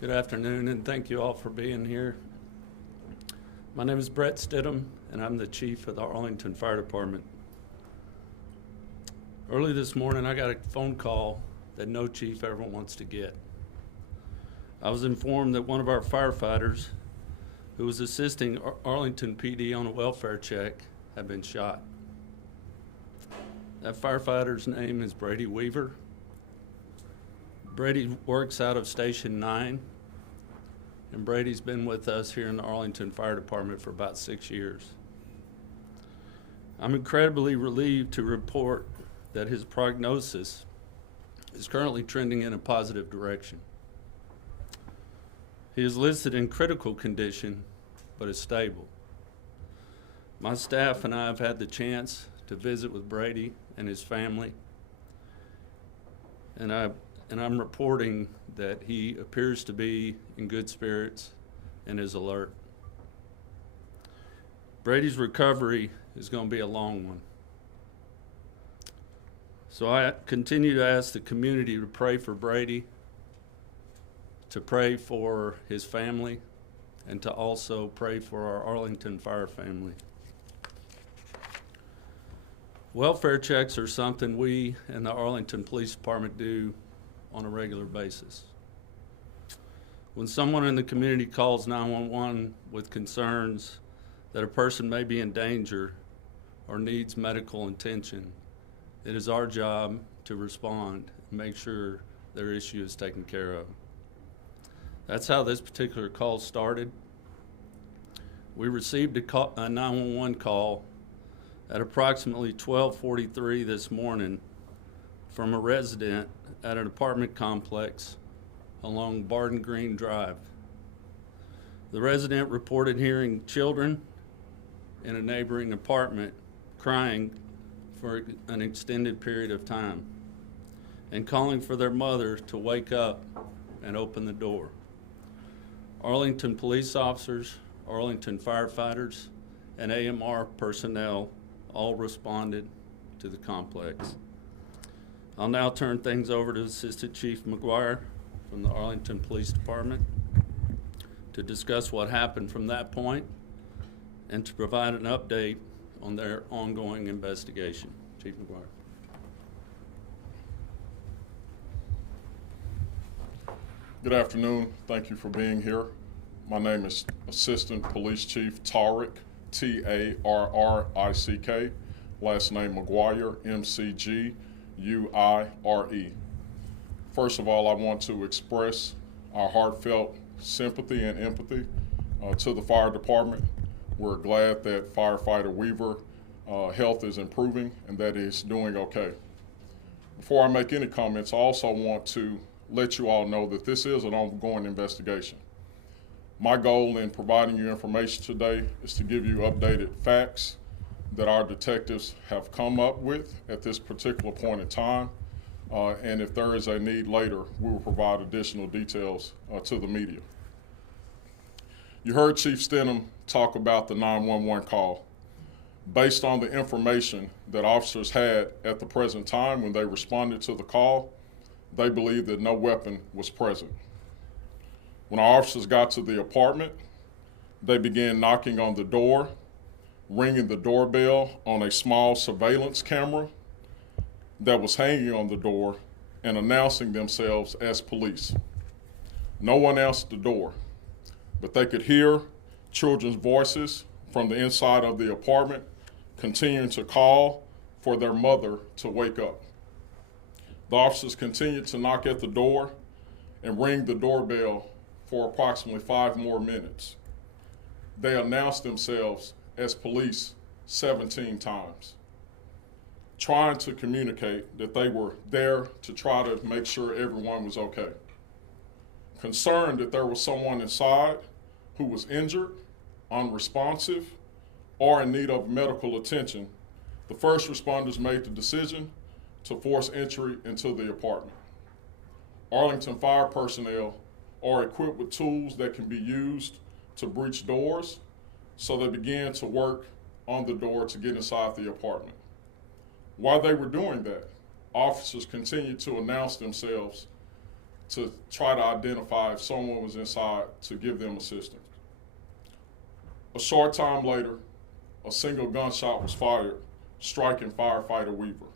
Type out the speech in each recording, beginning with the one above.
Good afternoon, and thank you all for being here. My name is Brett Stidham, and I'm the chief of the Arlington Fire Department. Early this morning, I got a phone call that no chief ever wants to get. I was informed that one of our firefighters, who was assisting Arlington PD on a welfare check, had been shot. That firefighter's name is Brady Weaver. Brady works out of Station 9, and Brady's been with us here in the Arlington Fire Department for about 6 years. I'm incredibly relieved to report that his prognosis is currently trending in a positive direction. He is listed in critical condition, but is stable. My staff and I have had the chance to visit with Brady and his family, and I'm reporting that he appears to be in good spirits and is alert. Brady's recovery is going to be a long one. So I continue to ask the community to pray for Brady, to pray for his family, and to also pray for our Arlington Fire family. Welfare checks are something we and the Arlington Police Department do on a regular basis. When someone in the community calls 911 with concerns that a person may be in danger or needs medical attention, it is our job to respond and make sure their issue is taken care of. That's how this particular call started. We received a 911 call at approximately 12:43 this morning from a resident at an apartment complex along Barden Green Drive. The resident reported hearing children in a neighboring apartment crying for an extended period of time and calling for their mother to wake up and open the door. Arlington police officers, Arlington firefighters, and AMR personnel all responded to the complex. I'll now turn things over to Assistant Chief McGuire from the Arlington Police Department to discuss what happened from that point and to provide an update on their ongoing investigation. Chief McGuire. Good afternoon. Thank you for being here. My name is Assistant Police Chief Tarrick, T-A-R-R-I-C-K, last name McGuire, M-C-G-U-I-R-E. First of all, I want to express our heartfelt sympathy and empathy to the fire department. We're glad that firefighter Weaver health is improving and that he's doing okay. Before I make any comments, I also want to let you all know that this is an ongoing investigation. My goal in providing you information today is to give you updated facts that our detectives have come up with at this particular point in time. And if there is a need later, we will provide additional details to the media. You heard Chief Stidham talk about the 911 call. Based on the information that officers had at the present time when they responded to the call, they believed that no weapon was present. When our officers got to the apartment, they began knocking on the door, ringing the doorbell on a small surveillance camera that was hanging on the door and announcing themselves as police. No one answered the door, but they could hear children's voices from the inside of the apartment continuing to call for their mother to wake up. The officers continued to knock at the door and ring the doorbell for approximately 5 more minutes. They announced themselves as police 17 times, trying to communicate that they were there to try to make sure everyone was okay. Concerned that there was someone inside who was injured, unresponsive, or in need of medical attention, the first responders made the decision to force entry into the apartment. Arlington Fire personnel are equipped with tools that can be used to breach doors, so they began to work on the door to get inside the apartment. While they were doing that, officers continued to announce themselves to try to identify if someone was inside to give them assistance. A short time later, a single gunshot was fired, striking firefighter Weaver.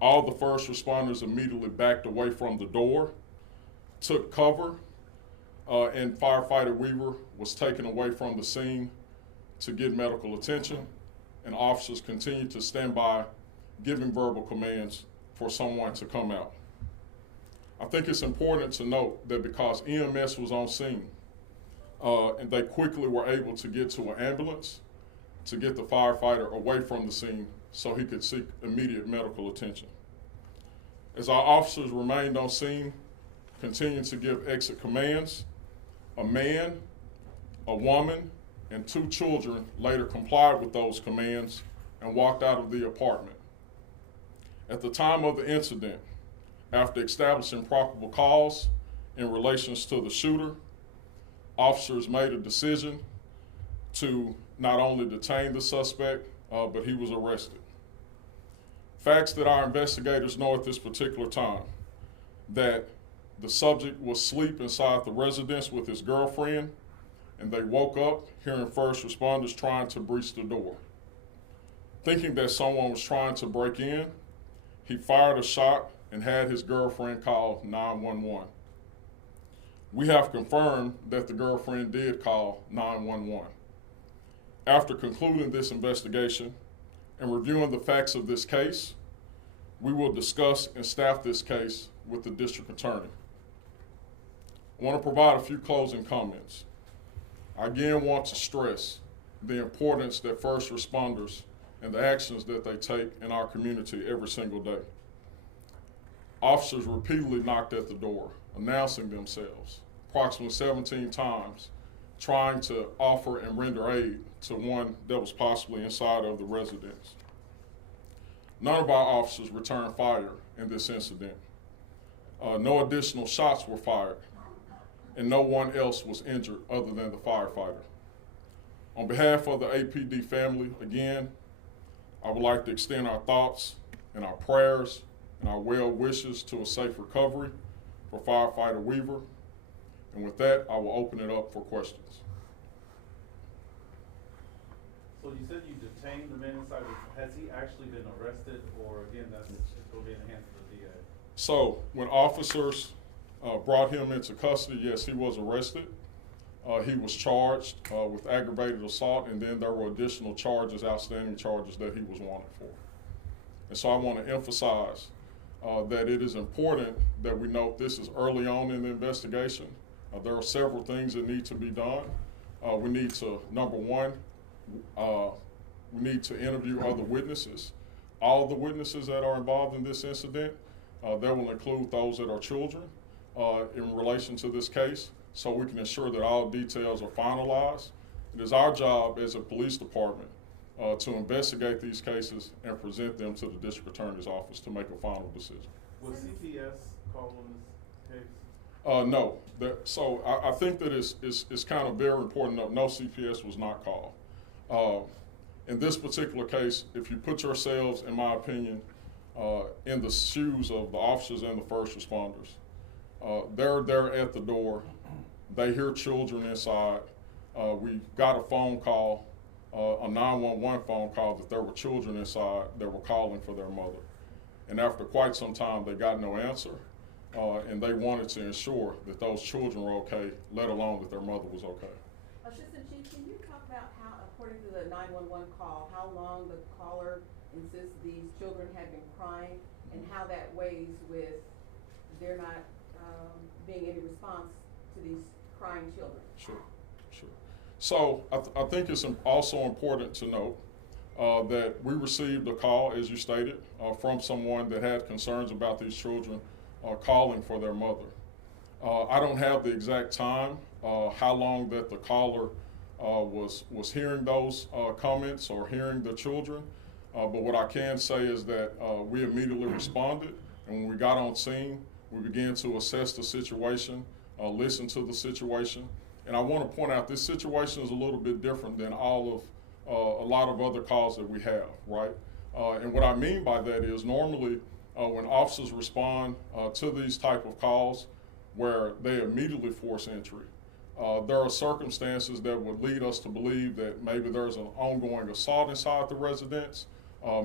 All the first responders immediately backed away from the door, took cover, and firefighter Weaver was taken away from the scene to get medical attention, and officers continued to stand by, giving verbal commands for someone to come out. I think it's important to note that because EMS was on scene, and they quickly were able to get to an ambulance to get the firefighter away from the scene so he could seek immediate medical attention. As our officers remained on scene, continuing to give exit commands, a man, a woman, and 2 children later complied with those commands and walked out of the apartment. At the time of the incident, after establishing probable cause in relation to the shooter, officers made a decision to not only detain the suspect, but he was arrested. Facts that our investigators know at this particular time: that the subject was asleep inside the residence with his girlfriend, and they woke up hearing first responders trying to breach the door. Thinking that someone was trying to break in, he fired a shot and had his girlfriend call 911. We have confirmed that the girlfriend did call 911. After concluding this investigation and reviewing the facts of this case, we will discuss and staff this case with the district attorney. I want to provide a few closing comments. I again want to stress the importance that first responders and the actions that they take in our community every single day. Officers repeatedly knocked at the door, announcing themselves approximately 17 times, trying to offer and render aid to one that was possibly inside of the residence. None of our officers returned fire in this incident. No additional shots were fired, and no one else was injured other than the firefighter. On behalf of the APD family, again, I would like to extend our thoughts and our prayers and our well wishes to a safe recovery for firefighter Weaver. And with that, I will open it up for questions. So you said you detained the man inside. Has he actually been arrested, or again, that's going to be in the hands of the DA? So when officers brought him into custody, yes, he was arrested. He was charged with aggravated assault, and then there were additional charges, outstanding charges that he was wanted for. And so I want to emphasize that it is important that we note this is early on in the investigation. There are several things that need to be done. We need to, number one, we need to interview other witnesses. All the witnesses that are involved in this incident, that will include those that are children in relation to this case, so we can ensure that all details are finalized. It is our job as a police department to investigate these cases and present them to the district attorney's office to make a final decision. Was CPS called on this case? No. So I think that it's kind of very important. No, CPS was not called. In this particular case, if you put yourselves, in my opinion, in the shoes of the officers and the first responders, they're there at the door. They hear children inside. We got a phone call, a 911 phone call, that there were children inside that were calling for their mother. And after quite some time, they got no answer. And they wanted to ensure that those children were okay, let alone that their mother was okay. Assistant Chief, can you talk about how, according to the 911 call, how long the caller insists these children have been crying, and how that weighs with there not being any response to these crying children? Sure. So I think it's also important to note that we received a call, as you stated, from someone that had concerns about these children calling for their mother. I don't have the exact time, how long that the caller was hearing those comments or hearing the children, but what I can say is that we immediately responded, and when we got on scene, we began to assess the situation, listen to the situation, and I want to point out this situation is a little bit different than all of a lot of other calls that we have, right? And what I mean by that is normally when officers respond to these type of calls where they immediately force entry. There are circumstances that would lead us to believe that maybe there's an ongoing assault inside the residence,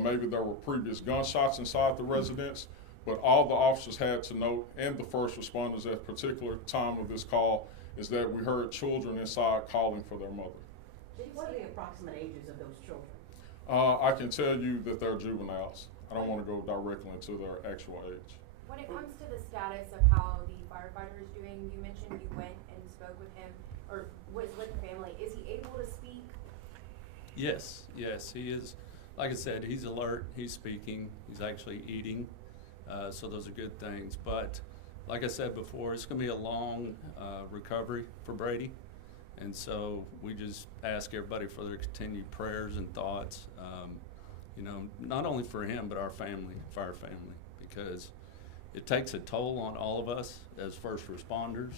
maybe there were previous gunshots inside the residence, but all the officers had to note, and the first responders at a particular time of this call, is that we heard children inside calling for their mother. What are the approximate ages of those children? I can tell you that they're juveniles. I don't want to go directly into their actual age. When it comes to the status of how the firefighter is doing, you mentioned you went and spoke with him, or was with the family. Is he able to speak? Yes, he is. Like I said, he's alert, he's speaking, he's actually eating, so those are good things. But like I said before, it's gonna be a long recovery for Brady. And so we just ask everybody for their continued prayers and thoughts, you know, not only for him, but our family, fire family, because it takes a toll on all of us as first responders.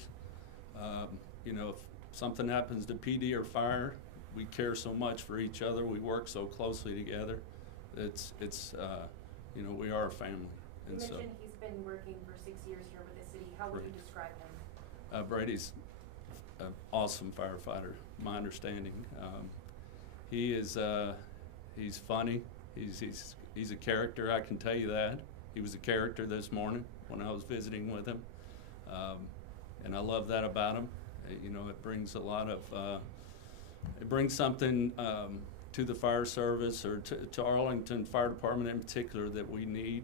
You know, if something happens to PD or fire, we care so much for each other, we work so closely together. It's you know, we are a family. You And so mentioned he's been working for 6 years here with the city. How would you describe him? Brady's an awesome firefighter, my understanding. He is, he's funny, he's a character, I can tell you that. He was a character this morning when I was visiting with him. And I love that about him. You know, it brings a lot of, it brings something to the fire service, or to Arlington Fire Department in particular, that we need.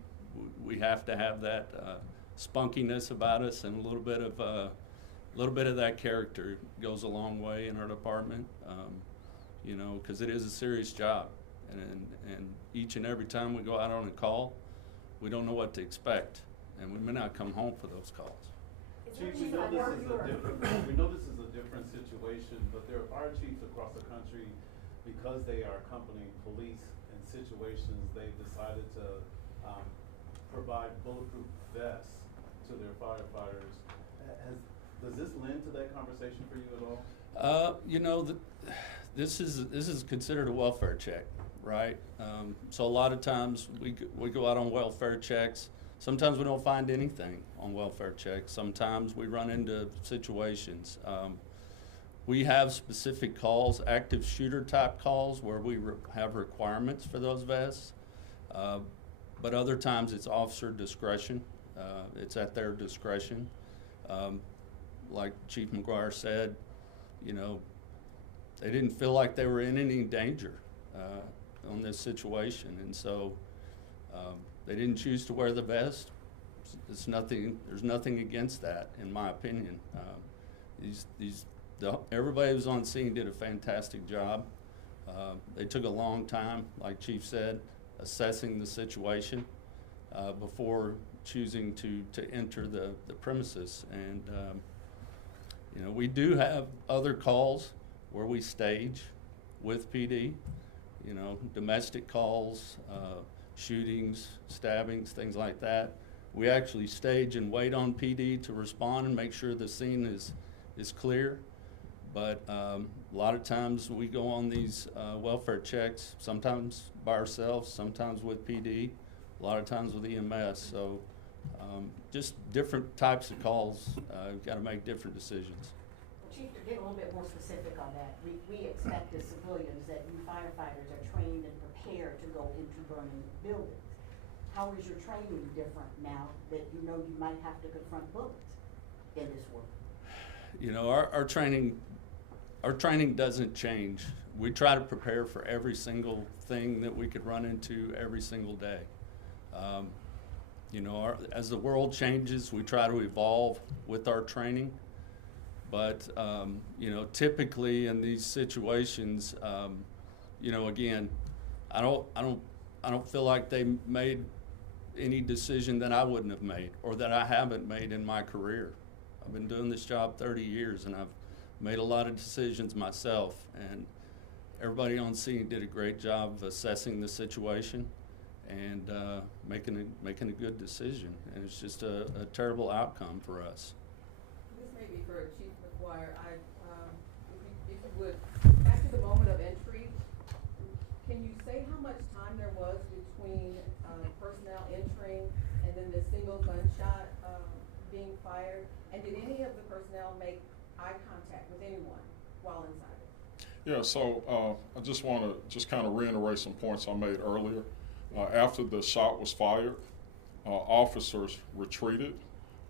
We have to have that spunkiness about us, and a little bit of that character goes a long way in our department. You know, because it is a serious job, and each and every time we go out on a call, we don't know what to expect, and we may not come home for those calls. Is there Chief, any we know this is a different situation, but there are fire chiefs across the country, because they are accompanying police in situations, they've decided to provide bulletproof vests to their firefighters. Does this lend to that conversation for you at all? You know, this is considered a welfare check, right? So a lot of times we go out on welfare checks. Sometimes we don't find anything on welfare checks. Sometimes we run into situations. We have specific calls, active shooter type calls, where we have requirements for those vests. But other times it's officer discretion. It's at their discretion. Like Chief McGuire said, you know, they didn't feel like they were in any danger on this situation, and so they didn't choose to wear the vest. There's nothing against that, in my opinion. Everybody who was on scene did a fantastic job. They took a long time, like Chief said, assessing the situation before choosing to enter the premises. And you know, we do have other calls where we stage with PD, you know, domestic calls, shootings, stabbings, things like that. We actually stage and wait on PD to respond and make sure the scene is clear. But a lot of times we go on these welfare checks, sometimes by ourselves, sometimes with PD, a lot of times with EMS. So just different types of calls. We've got to make different decisions. Chief, to get a little bit more specific on that, we expect as civilians that you firefighters are trained and prepared to go into burning buildings. How is your training different now that you know you might have to confront bullets in this work? You know, our training doesn't change. We try to prepare for every single thing that we could run into every single day. You know, as the world changes, we try to evolve with our training. But you know, typically in these situations, you know, again, I don't feel like they made any decision that I wouldn't have made, or that I haven't made in my career. I've been doing this job 30 years, and I've made a lot of decisions myself, and everybody on scene did a great job of assessing the situation and making a good decision. And it's just a terrible outcome for us. This may be for Chief McGuire. If you would, after the moment of entry, can you say how much time there was between personnel entering then the single gunshot, being fired? And did any of the personnel make eye contact with anyone while inside it? Yeah, so I just want to just kind of reiterate some points I made earlier. After the shot was fired, officers retreated,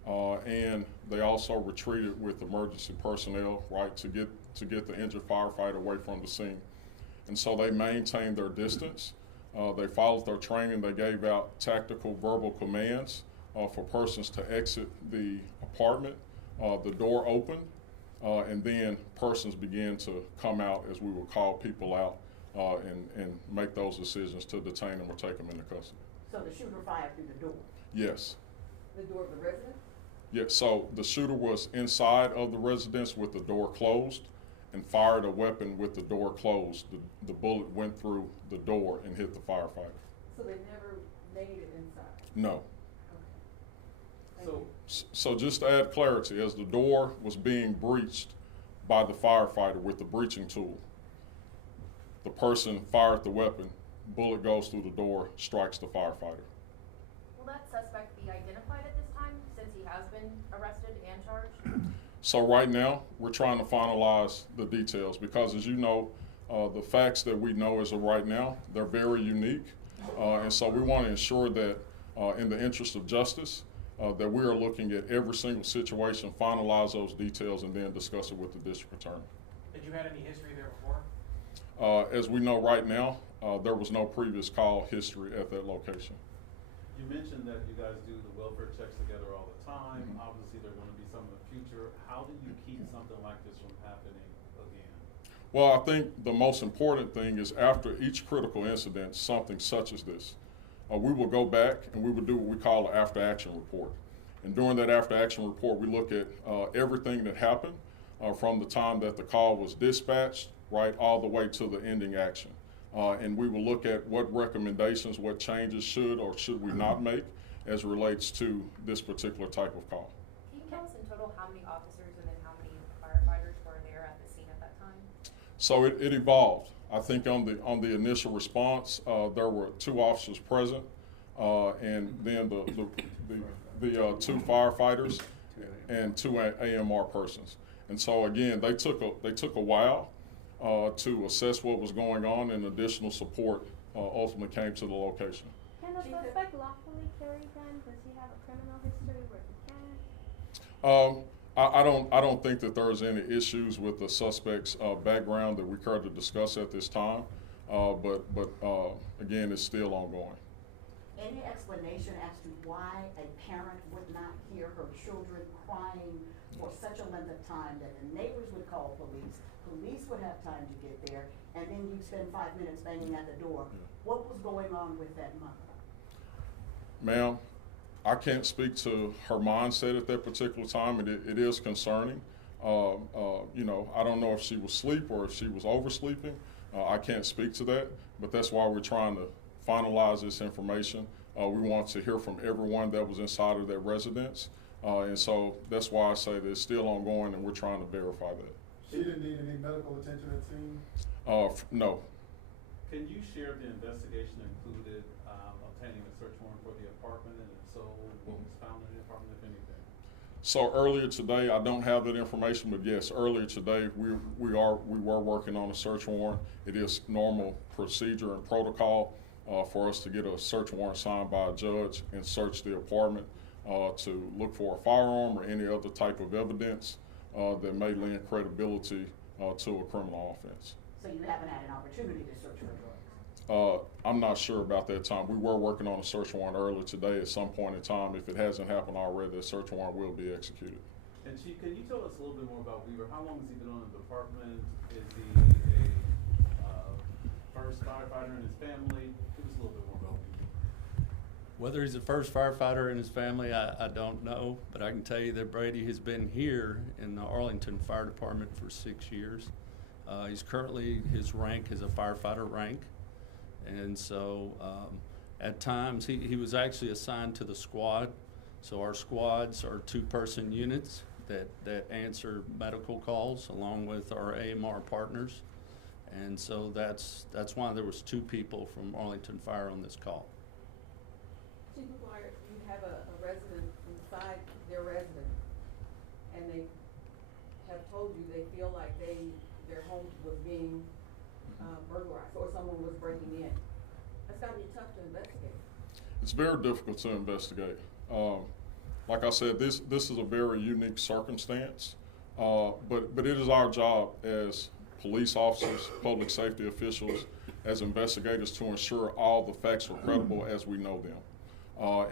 and they also retreated with emergency personnel, right, to get the injured firefighter away from the scene. And so they maintained their distance. They followed their training. They gave out tactical verbal commands for persons to exit the apartment. The door opened, and then persons began to come out as we would call people out and make those decisions to detain them or take them into custody. So the shooter fired through the door? Yes. The door of the residence? Yes, so the shooter was inside of the residence with the door closed and fired a weapon with the door closed. The bullet went through the door and hit the firefighter. So they never made it inside? No. Okay. Thank So, you. So just to add clarity, as the door was being breached by the firefighter with the breaching tool, the person fired the weapon, bullet goes through the door, strikes the firefighter. Will that suspect be identified at this time, since he has been arrested and charged? So right now, we're trying to finalize the details because, as you know, the facts that we know as of right now, they're very unique. And so we want to ensure that in the interest of justice, that we are looking at every single situation, finalize those details, and then discuss it with the district attorney. Had you had any history there before? As we know right now, there was no previous call history at that location. you mentioned that you guys do the welfare checks together all the time. Obviously, there are gonna be some in the future. How do you keep something like this from happening again? Well, I think the most important thing is after each critical incident, something such as this, we will go back and we will do what we call an after-action report. And during that after-action report, we look at everything that happened from the time that the call was dispatched, right, all the way to the ending action. And we will look at what recommendations, what changes should or should we not make as relates to this particular type of call. Can you tell us in total how many officers and then how many firefighters were there at the scene at that time? So it evolved. I think on the initial response, there were 2 officers present, and then the 2 firefighters and 2 AMR persons. And so again, they took a while to assess what was going on, and additional support ultimately came to the location. Can a suspect lawfully carry a gun? Does he have a criminal history where he can? I don't think that there's any issues with the suspect's background that we care to discuss at this time, but again, it's still ongoing. Any explanation as to why a parent would not hear her children crying for such a length of time that the neighbors would call police would have time to get there, and then you'd spend 5 minutes banging at the door? What was going on with that mother? Ma'am, I can't speak to her mindset at that particular time, and it is concerning. You know, I don't know if she was asleep or if she was oversleeping. I can't speak to that, but that's why we're trying to finalize this information. We want to hear from everyone that was inside of that residence, and so that's why I say that it's still ongoing, and we're trying to verify that. She didn't need any medical attention at scene? No. Can you share if the investigation included obtaining a search warrant for the apartment, and if so, what was found in the apartment, if anything? So earlier today, I don't have that information, but yes, earlier today we were working on a search warrant. It is normal procedure and protocol for us to get a search warrant signed by a judge and search the apartment to look for a firearm or any other type of evidence that may lend credibility to a criminal offense. So you haven't had an opportunity to search for drugs? I'm not sure about that time. We were working on a search warrant earlier today. At some point in time, if it hasn't happened already, the search warrant will be executed. And Chief, can you tell us a little bit more about Weaver? How long has he been on the department? Is he a first firefighter in his family? Give us a little bit more about Weaver. Whether he's the first firefighter in his family, I don't know, but I can tell you that Brady has been here in the Arlington Fire Department for 6 years. He's currently, his rank is a firefighter rank, and so at times he was actually assigned to the squad. So our squads are 2-person units that answer medical calls along with our AMR partners, and so that's why there was 2 people from Arlington Fire on this call. Chief McGuire, you have a resident inside their residence, and they have told you they feel like their home was being burglarized, or someone was breaking in. That's gotta be tough to investigate. It's very difficult to investigate. Like I said, this is a very unique circumstance, but it is our job as police officers, public safety officials, as investigators to ensure all the facts are credible as we know them.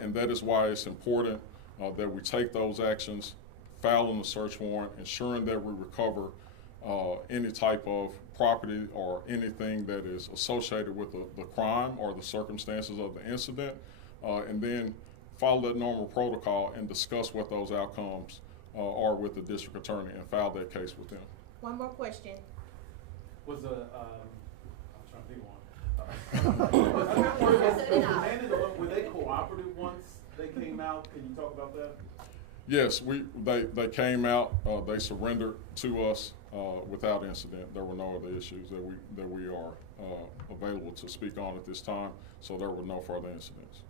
And that is why it's important that we take those actions, filing the search warrant, ensuring that we recover any type of property or anything that is associated with the crime or the circumstances of the incident, and then follow that normal protocol and discuss what those outcomes are with the district attorney and file that case with them. One more question. Was I'm trying to think one. Were they cooperative once they came out? Can you talk about that? Yes, they came out, they surrendered to us without incident. There were no other issues that we are available to speak on at this time, so there were no further incidents.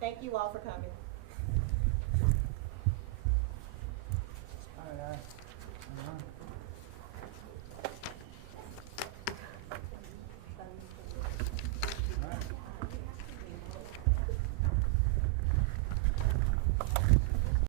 Thank you all for coming.